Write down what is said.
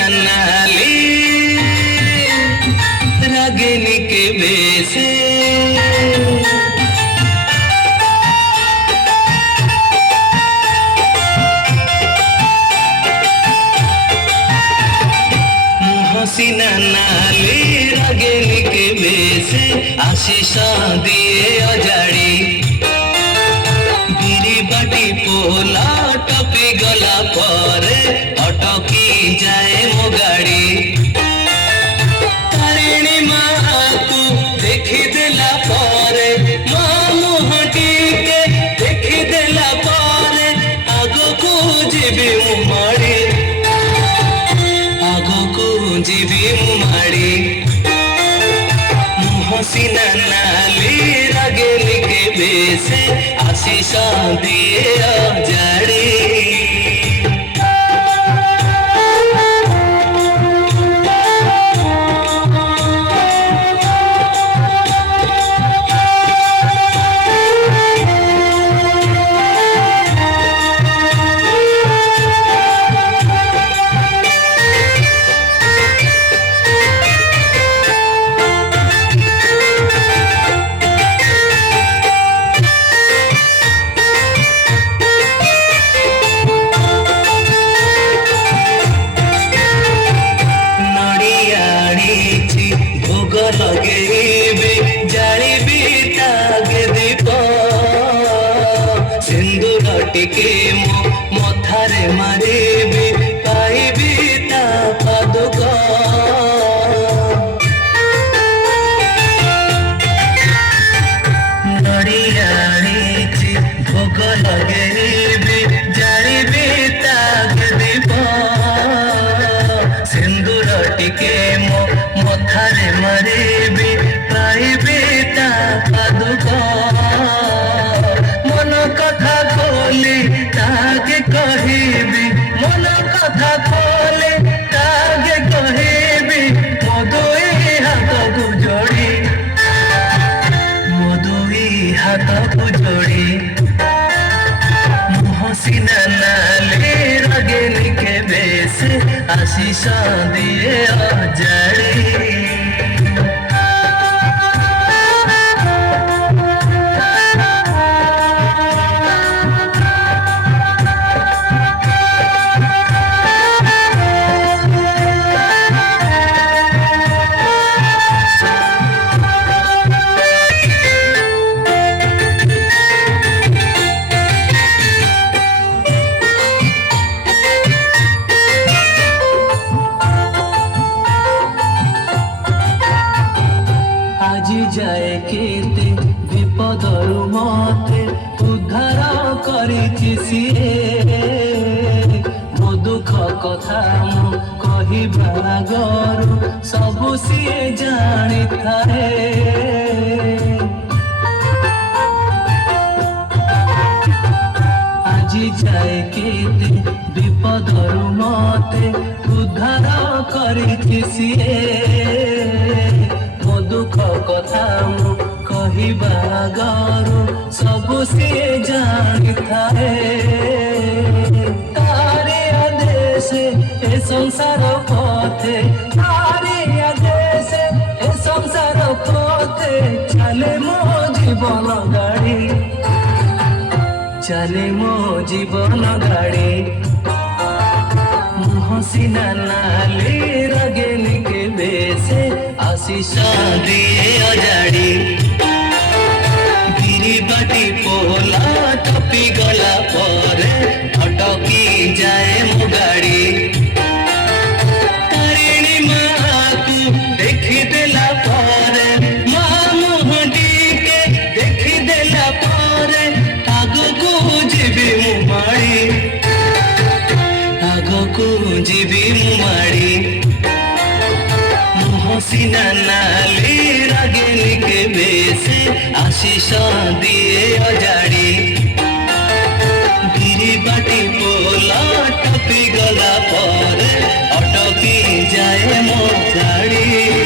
सीना नाली रागिनी के बेसे सीना नाली रागिनी के बेसे आशीष दिए अजाड़ी गिरी बाटी पोला टपी गला परे अटकी जाए मो गाड़ी तारिणी माँ तू देखी देला परे माँ मुहटी के देखी देला परे आगो को जीवी मुमाड़ी जीवी मुमाड़ी मुह सीना नाली रागिनी के बेसे आशीष दिए अजाड़ी लगेबी जालिबी तागे दीप सिंदूर टिके मो मथारे मारिबी पाइबी ता पादुक नड़ियाड़ी भोग लगेबी जालिबी तागे दीप सिंदूर टिके मो मथारे मारिबी पाइबी ता पादुक मन कथा खोली तागे कहिबी मन कथा खोली तागे कहिबी मधुई हाथ को जोड़ी मधुई हाथ को जोड़ी मुह सीना नाली रागिनी के बेसे आशीष दिए अजाड़ी আজি যায় কেতে বিপদরু মতে উদ্ধার করিছি সিয়ে মো দুঃখ কথা মু কহিবা আগরু সবু সিয়ে জানি থাকে আজি যায় কেতে বিপদরু মতে উদ্ধার করিছি সিয়ে दुख कथा मु कहिबा गरु सबु सिए जानी थाए तारे आदेश ए संसार पथे तारे आदेश ए संसार पथे चले मो जीवन गाड़ी चले मो जीवन गाड़ी मुह सीना नाली रागिनी के बेसे आशीष दिए अजाड़ी गिरी बाटी पोला टपी गला परे अटकी जाए मो गाड़ी तारिणी माँ तू देखी देला परे माँ मुहटी के देखी देला परे आगो को जीवी मुमाड़ी आगो को जीवी मुमाड़ी सीना नाली रागिनी के बेसे आशीष दिए अजाड़ी गिरी बाटी पोला टपी गला परे अटकी जाए मो गाड़ी।